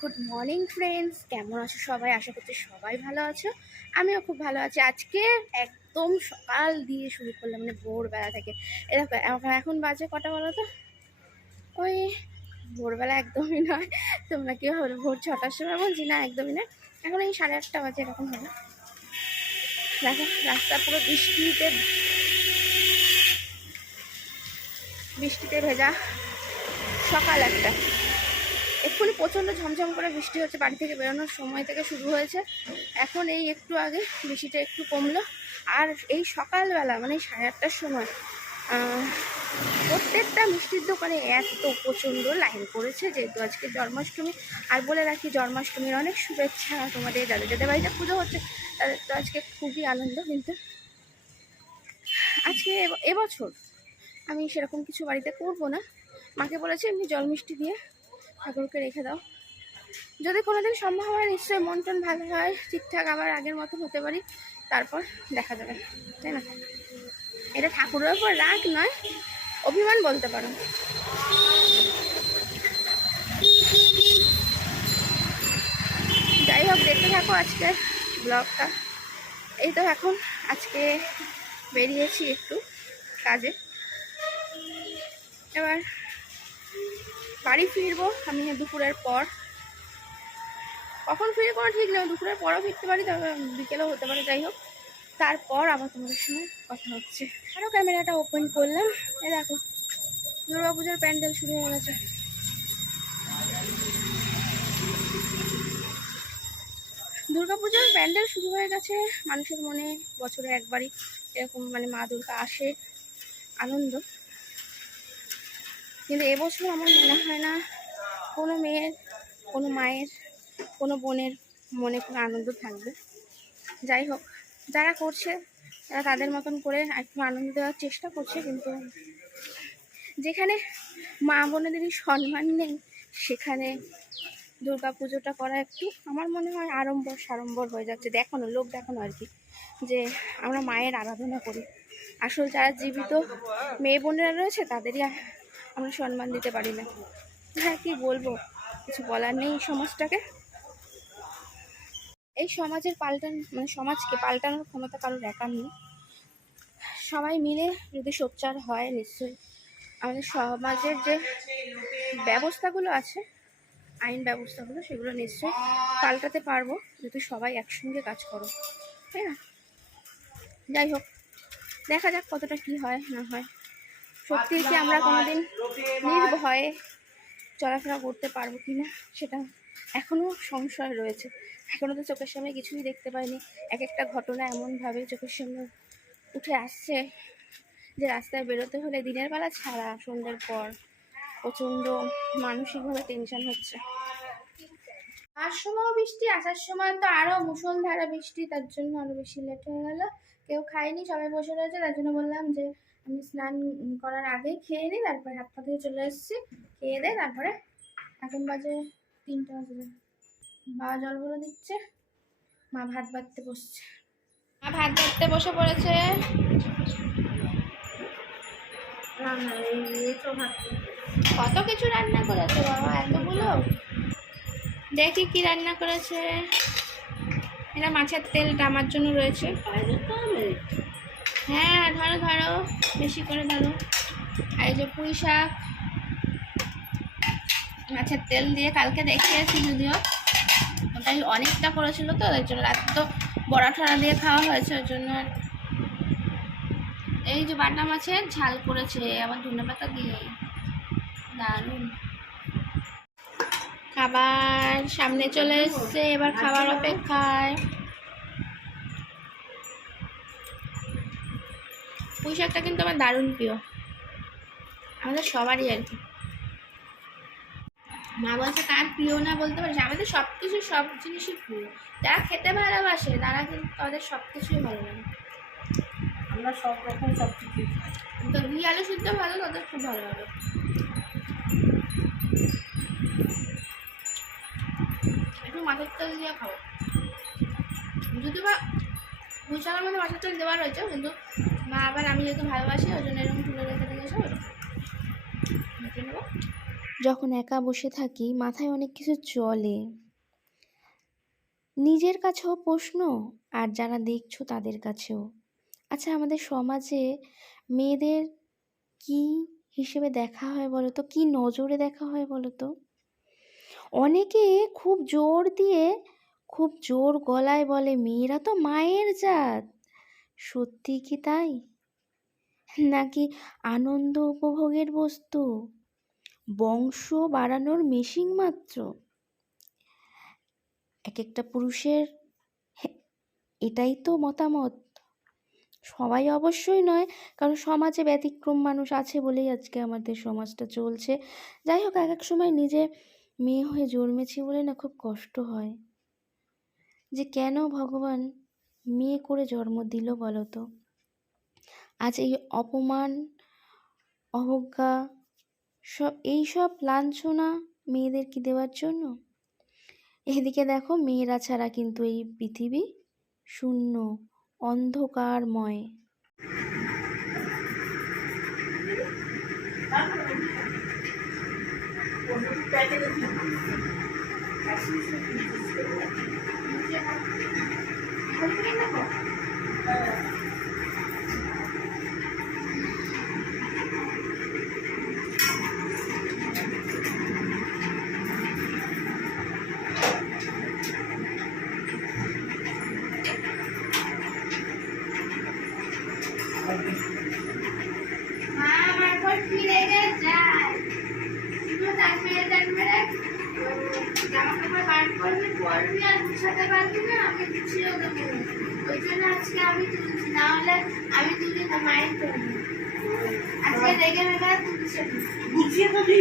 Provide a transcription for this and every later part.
Good morning friends কেমন আছো সবাই? আশা করছি সবাই ভালো আছো। আমিও খুব ভালো আছি। আজকে একদম সকাল দিয়ে শুরু করলাম মানে ভোরবেলা থেকে। এরকম এখন বাজে কটা বলো তো? ওই ভোরবেলা একদমই নয়। তোমরা কি হলো ভোর ছটার সময় বলছি? না, একদমই না। এখন এই সাড়ে আটটা বাজে, এরকম হবে দেখো, রাস্তা পুরো বৃষ্টিতে বৃষ্টিতে ভেজা। সকাল একটা। এক্ষুনি প্রচণ্ড ঝমঝম করে বৃষ্টি হচ্ছে, বাড়ি থেকে বেরোনোর সময় থেকে শুরু হয়েছে। এখন এই একটু আগে বৃষ্টিটা একটু কমলো। আর এই সকালবেলা মানে সাড়ে আটটার সময় প্রত্যেকটা মিষ্টির দোকানে এত প্রচণ্ড লাইন পড়েছে, যেহেতু আজকে জন্মাষ্টমী। আর বলে রাখি, জন্মাষ্টমীর অনেক শুভেচ্ছা তোমাদের। যাদের যাদের বাড়িতে পুজো হচ্ছে, তাদের তো আজকে খুবই আনন্দ, কিন্তু আজকে এব- এবছর আমি সেরকম কিছু বাড়িতে করব না। মাকে বলেছে, এমনি জল মিষ্টি দিয়ে ঠাকুরকে রেখে দাও। যদি কোনোদিন সম্ভব হয়, নিশ্চয়ই মন টন ভালো হয়, ঠিকঠাক আবার আগের মতো হতে পারি, তারপর দেখা যাবে, তাই না? এটা ঠাকুরের ওপর রাগ নয়, অভিমান বলতে পারো। যাই হোক, দেখতে থাকো আজকে ব্লগটা। এই তো এখন আজকে বেরিয়েছি একটু কাজে। এবার বাড়ি ফিরবো, আমি দুপুরের পর। কখন ফিরে কোনো ঠিক নেই, দুপুরের পরও ফিরতে পারি, তবে বিকেলেও হতে পারে, যাই হোক। তারপর আবার তোমাদের সঙ্গে কথা হচ্ছে। আরও ক্যামেরাটা ওপেন করলাম এ দেখো দুর্গা পুজোর প্যান্ডেল শুরু হয়ে গেছে। পুজোর প্যান্ডেল শুরু হয়ে গেছে, মানুষের মনে বছরে একবারই এরকম মানে মা দুর্গা আসে, আনন্দ। কিন্তু এবছর আমার মনে হয় না কোনো মেয়ের, কোনো মায়ের, কোনো বোনের মনে কোনো আনন্দ থাকবে। যাই হোক, যারা করছে, তারা তাদের মতন করে একটু আনন্দ দেওয়ার চেষ্টা করছে, কিন্তু যেখানে মা বোনেদেরই সম্মান নেই, সেখানে দুর্গা পুজোটা করা একটু আমার মনে হয় আড়ম্বর সাড়ম্বর হয়ে যাচ্ছে। দেখানো, লোক দেখানো আর কি, যে আমরা মায়ের আরাধনা করি। আসল যারা জীবিত মেয়ে বোনেরা রয়েছে, তাদেরই আ- আমরা সম্মান দিতে পারি না। হ্যাঁ কি বলব? কিছু বলার নেই সমাজটাকে। এই সমাজের পাল্টান মানে সমাজকে পাল্টানোর ক্ষমতা কারোর একার নেই। সবাই মিলে যদি সোচ্চার হয়, নিশ্চয়ই আমাদের সমাজের যে ব্যবস্থাগুলো আছে, আইন ব্যবস্থাগুলো, সেগুলো নিশ্চয়ই পাল্টাতে পারব যদি সবাই একসঙ্গে কাজ করো। তাই না? যাই হোক, দেখা যাক কতটা কি হয়, না হয়। সত্যি কি আমরা কোনোদিন নির্ভয়ে চলাফেরা করতে পারব কি না, সেটা এখনও সংশয় রয়েছে। এখনও তো চোখের সামনে কিছুই দেখতে পাইনি। এক একটা ঘটনা এমনভাবে চোখের সামনে উঠে আসছে যে রাস্তায় বেরোতে হলে দিনের বেলা ছাড়া, সন্ধ্যের পর প্রচণ্ড মানসিকভাবে টেনশন হচ্ছে। আর সময় বৃষ্টি, আসার সময় তো আরও মুষলধারা বৃষ্টি, তার জন্য আরও বেশি লেট হয়ে গেল। কেউ খায়নি, সবাই বসে রয়েছে, তার জন্য বললাম যে আমি স্নান করার আগেই খেয়ে নিই, তারপরে হাত পা ধুয়ে চলে এসেছি, খেয়ে দেয় তারপরে এখন বাজে তিনটে বাজে বাবা জলগুলো দিচ্ছে, মা ভাত বাড়তে বসছে। মা ভাত বাড়তে বসে পড়েছে। কত কিছু রান্না করেছে বাবা, এতগুলো? দেখি কি রান্না করেছে। এটা মাছের তেলটা আমার জন্য রয়েছে। হ্যাঁ ধরো ধরো। বেশি করে ধরো। আর এই যে পুঁই শাক, মাছের তেল দিয়ে কালকে দেখিয়েছি যদিও। ওটাই অনেকটা করেছিল তো ওই জন্য রাত তো বড়া ঠড়া দিয়ে খাওয়া হয়েছে, ওই জন্য এই যে বাটা মাছের ঝাল করেছে, আবার ধনে পাতা দিয়ে। দারুণ। খাবার সামনে চলে এসছে, এবার খাবার অপেক্ষায়। পুঁই শাকটা কিন্তু আমার দারুণ প্রিয়। আমাদের সবারই আর কি। মা বলছে কার প্রিয় না বলতে পারিস? আমাদের সব কিছু সব জিনিসই প্রিয়। যারা খেতে ভালোবাসে তারা কিন্তু তাদের সব কিছুই ভালো লাগে। আমরা সব রকম সব কিছু তো ঘি আলু সিদ্ধ ভালো তাদের খুব ভালো লাগে। একটু মাছের তেল দিয়ে খাব। যদি বা পুঁই শাকের মধ্যে মাছের তেল দেওয়া রয়েছে কিন্তু মা আবার আমি যেহেতু ভালোবাসি, ওই জন্য এরকম তুলে রেখে দিয়েছে মেখে যখন একা বসে থাকি, মাথায় অনেক কিছু চলে। নিজের কাছেও প্রশ্ন, আর যারা দেখছ তাদের কাছেও। আচ্ছা আমাদের সমাজে মেয়েদের কি হিসেবে দেখা হয় বলো তো কি নজরে দেখা হয় বলো তো অনেকে খুব জোর দিয়ে, খুব জোর গলায় বলে, মেয়েরা তো মায়ের জাত। সত্যি কি তাই? নাকি আনন্দ উপভোগের বস্তু? বংশ বাড়ানোর মেশিন মাত্র? এক একটা পুরুষের এটাই তো মতামত। সবাই অবশ্যই নয়, কারণ সমাজে ব্যতিক্রম মানুষ আছে বলেই আজকে আমাদের সমাজটা চলছে। যাই হোক এক এক সময় নিজে মেয়ে হয়ে জন্মেছি বলে না খুব কষ্ট হয়। যে কেন ভগবান মেয়ে করে জন্ম দিল বলো তো আজ এই অপমান, অবজ্ঞা, সব এইসব লাঞ্ছনা মেয়েদেরকে দেওয়ার জন্য? এদিকে দেখো মেয়েরা ছাড়া কিন্তু এই পৃথিবী শূন্য, অন্ধকারময়। Kalau ni nak apa?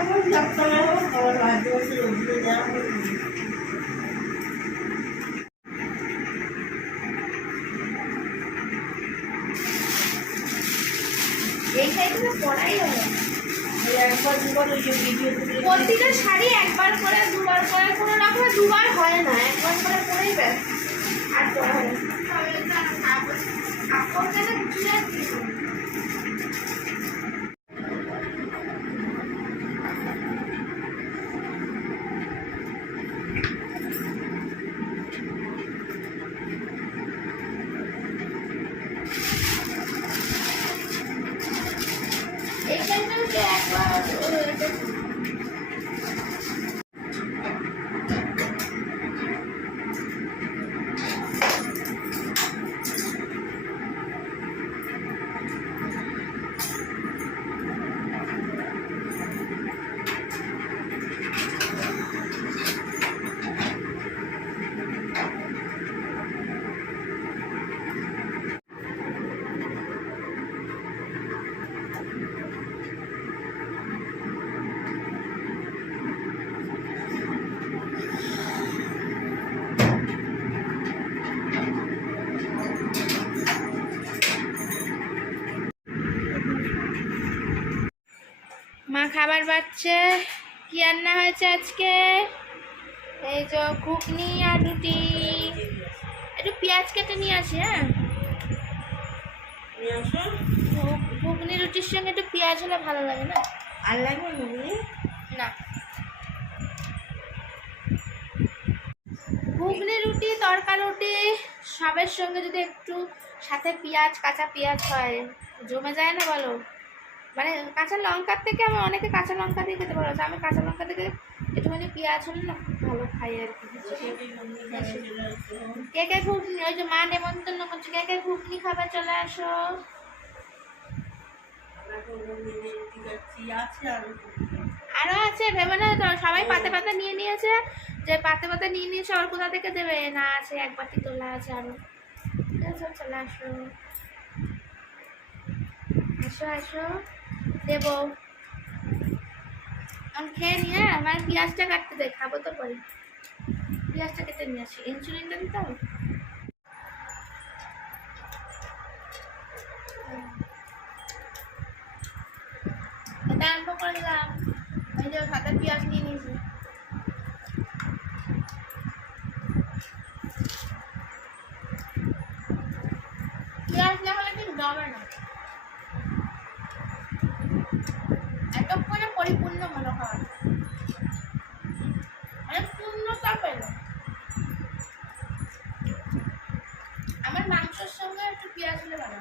গুছিয়ে রাখো এখন সবসময় হোক আবার মাঝে মাঝে রোদ্রে দেওয়া হবে এই সাইডে পড়াই হবে এই একবার দুবার ওই যে ভিডিও তুলে প্রতিটা শাড়ি একবার করে দুবার করে কোনো না করে দুবার হয় না একবার করে পরেই ব্যাস আর পরা হয় না তবে তো আর কাপড় কাপড় কেন ধুয়ে দিই এইখানটাও তো একবার ও, এটা খাবার পাচ্ছে কি রান্না হয়েছে আজকে? এই যে ঘুগনি আর রুটি। একটু পেঁয়াজ কেটে নিয়ে আসি হ্যাঁ? ঘুগনি রুটির সঙ্গে একটু পেঁয়াজ হলে ভালো লাগে না? আর লাগবে ঘুগনি? না। ঘুগনি রুটি তরকা রুটি সবের সঙ্গে যদি একটু সাথে পেঁয়াজ কাঁচা পেঁয়াজ হয় জমে যায় না বলো? মানে কাঁচা লঙ্কার থেকে আমি অনেকে কাঁচা লঙ্কা দিয়ে খেতে পারো আমি কাঁচা লঙ্কা থেকে একটুখানি পেঁয়াজ হলে না ভালো খাই আর কি কে কে ঘুগনি, ওই যে মা নেমন্তন্ন করছে, কে কে ঘুগনি খাবার চলে আসো। আছে আর আরও আছে, ভেবে না তো, সবাই পাতে পাতা নিয়ে নিয়েছে। যে পাতে পাতা নিয়ে নিয়েছে আবার কোথা থেকে দেবে? না আছে, এক বাটি তোলা আছে আরও। চলে আসো। এসো এসো দেবো। আমি খেয়ে নিয়ে আমার পেঁয়াজটা কাটতে দে, খাব তো পরে। পেঁয়াজটা কেটে নিয়ে আসি। ইনসুলিনটা দিতে হবে? এটা আরম্ভ করে দিলাম এই যে সাদা পেঁয়াজ নিয়ে নিয়েছি পেঁয়াজ না হলে কিন্তু জমে না এতক্ষণে পরিপূর্ণ মনে হয় মানে পূর্ণতা পেল আমার মাংসের সঙ্গে একটু পেঁয়াজ হলে ভালো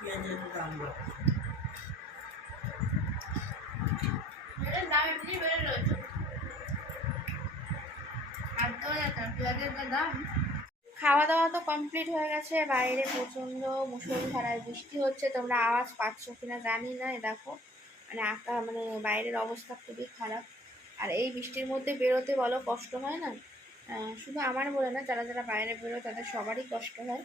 পেঁয়াজের দাম এটার দাম এমনি বেড়ে রয়েছে। আর তো পেঁয়াজের দাম। খাওয়া দাওয়া তো কমপ্লিট হয়ে গেছে বাইরে প্রচণ্ড মুসলধারায় বৃষ্টি হচ্ছে তোমরা আওয়াজ পাচ্ছ কিনা জানি না এ দেখো। মানে আঁকা মানে বাইরের অবস্থা খুবই খারাপ। আর এই বৃষ্টির মধ্যে বেরোতে বলো কষ্ট হয় না? শুধু আমার বলে না, যারা যারা বাইরে বেরোয় তাদের সবারই কষ্ট হয়।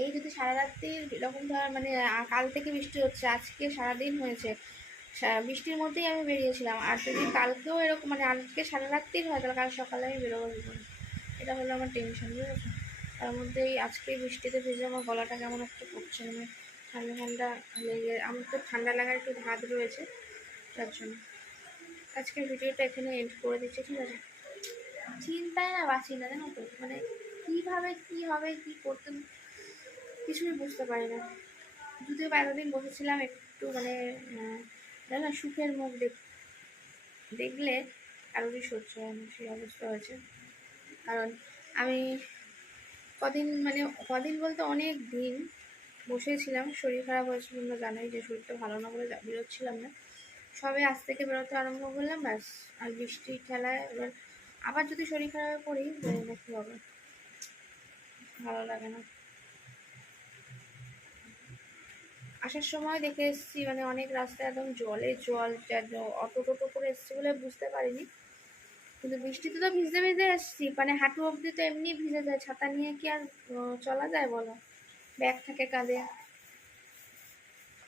এই যদি সারা রাত্রির এরকম ধর মানে কাল থেকে বৃষ্টি হচ্ছে, আজকে সারাদিন হয়েছে বৃষ্টির মধ্যেই আমি বেরিয়েছিলাম। আর যদি কালকেও এরকম মানে আজকে সারা রাত্রির হয়, তাহলে কাল সকালে আমি বেরোবো এটা হলো আমার টেনশন বুঝেছ? তার মধ্যে এই আজকে বৃষ্টিতে ভেজে আমার গলাটা কেমন একটা করছে মানে ঠান্ডা ঠান্ডা লেগে আমার তো ঠান্ডা লাগার একটু ভাত রয়েছে, তার জন্য। আজকের ভিডিওটা এখানে এন্ড করে দিচ্ছি, ঠিক আছে? চিন্তায় না বাঁচি না, জানো তো? মানে কীভাবে কী হবে কী করতে কিছুই বুঝতে পারি না। যদিও এতদিন বসেছিলাম একটু মানে না সুখের মুখ দেখ, দেখলে কারোরই সহ্য হয় না, সেই অবস্থা হয়েছে। কারণ আমি কদিন মানে কদিন বলতে অনেক দিন বসেছিলাম শরীর খারাপ হয়েছিল তোমরা জানোই যে শরীরটা ভালো না বলে বেরোচ্ছিলাম না। সবে আজ থেকে বেরোতে আরম্ভ করলাম, ব্যাস, আর বৃষ্টি খেলায় এবার আবার যদি শরীর খারাপে পড়ি জানি না কী হবে? ভালো লাগে না। আসার সময় দেখে এসেছি মানে অনেক রাস্তায় একদম জলে জল অটো টোটো করে এসেছি বলে বুঝতে পারিনি। কিন্তু বৃষ্টিতে তো ভিজতে ভিজতে এসেছি মানে হাঁটু অবধি তো এমনি ভিজে যায়, ছাতা নিয়ে কি আর চলা যায় বলো? ব্যাগ থাকে কাঁধে।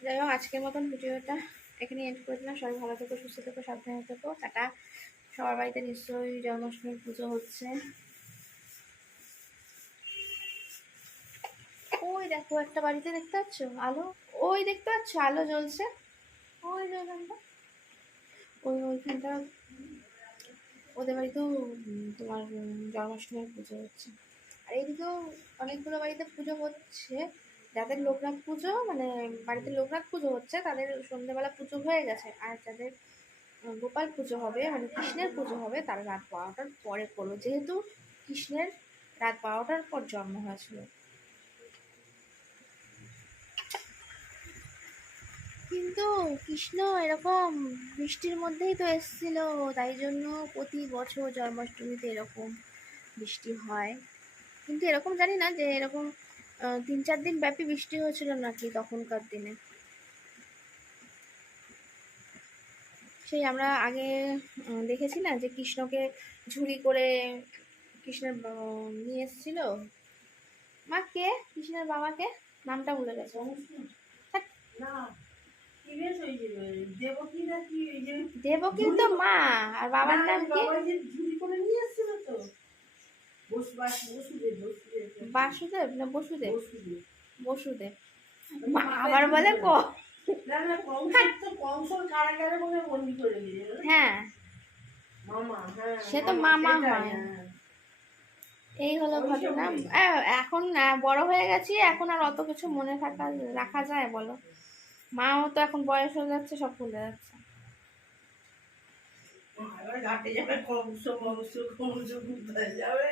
যাই হোক, আজকের মতন ভিডিওটা এখানে এন্ড করে দিলাম। সবাই ভালো থেকো, সুস্থ থেকো, সাবধানে থেকো। টাটা। সবার বাড়িতে নিশ্চয়ই জন্মাষ্টমীর পুজো হচ্ছে। ওই দেখো, একটা বাড়িতে দেখতে পাচ্ছ? আলো? ওই দেখতে পাচ্ছ? আলো জ্বলছে। ওই যে ওখানটা। ওই ওইখানটা। ওদের বাড়িতেও তোমার জন্মাষ্টমীর পুজো হচ্ছে। এইদিকেও অনেকগুলো বাড়িতে পুজো হচ্ছে, যাদের লোকনাথ পুজো মানে বাড়িতে লোকনাথ পুজো হচ্ছে, তাদের সন্ধ্যেবেলা পুজো হয়ে গেছে। আর যাদের গোপাল পুজো হবে মানে কৃষ্ণের পুজো হবে, তারা রাত বারোটার পরে করল যেহেতু কৃষ্ণের রাত বারোটার পর জন্ম হয়েছিল। কিন্তু কৃষ্ণ এরকম বৃষ্টির মধ্যেই তো এসেছিল, তাই জন্য প্রতি বছর জন্মাষ্টমীতে এরকম বৃষ্টি হয়। কিন্তু এরকম জানি না যে এরকম তিন চার দিন ব্যাপী বৃষ্টি হয়েছিল নাকি তখনকার দিনে। সেই আমরা আগে দেখেছি না যে কৃষ্ণকে ঝুড়ি করে কৃষ্ণের নিয়ে এসেছিল। মা, কে? কৃষ্ণের বাবাকে? নামটা ভুলে গেছে। দেবকীর তো মা, আর বাবার নাম কি? ঝুড়ি করে নিয়ে এসেছিল তো। বসুদেব না বসুদেব? বসুদেব। আবার বলে। ক কারাগারে মনে হয় না? হ্যাঁ। হ্যাঁ সে তো মামা হয়। হ্যাঁ। এই হলো ঘটনা। এখন বড় হয়ে গেছি এখন আর অত কিছু মনে থাকা রাখা যায় বলো। মাও তো এখন বয়স হয়ে যাচ্ছে সব ভুলে যাচ্ছে। ঘাটে যাবে যাবে?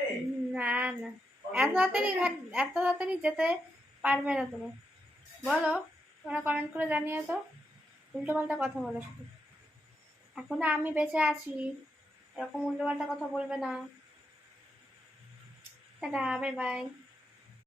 না না। এত তাড়াতাড়ি এত তাড়াতাড়ি যেতে পারবে না তুমি। বলো তোমরা কমেন্ট করে জানিয়ে তো। উল্টোপাল্টা কথা বলে শুধু। এখনও আমি বেঁচে আছি। এরকম উল্টো পাল্টা কথা বলবে না। Tata bye bye